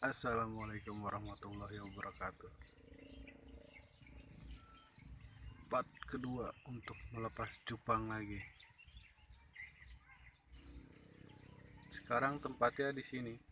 Assalamualaikum warahmatullahi wabarakatuh. Part kedua untuk melepas cupang lagi. Sekarang tempatnya di sini.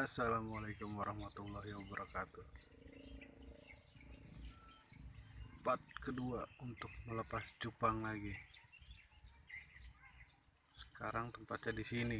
Assalamualaikum warahmatullahi wabarakatuh. Part kedua untuk melepas cupang lagi. Sekarang tempatnya di sini.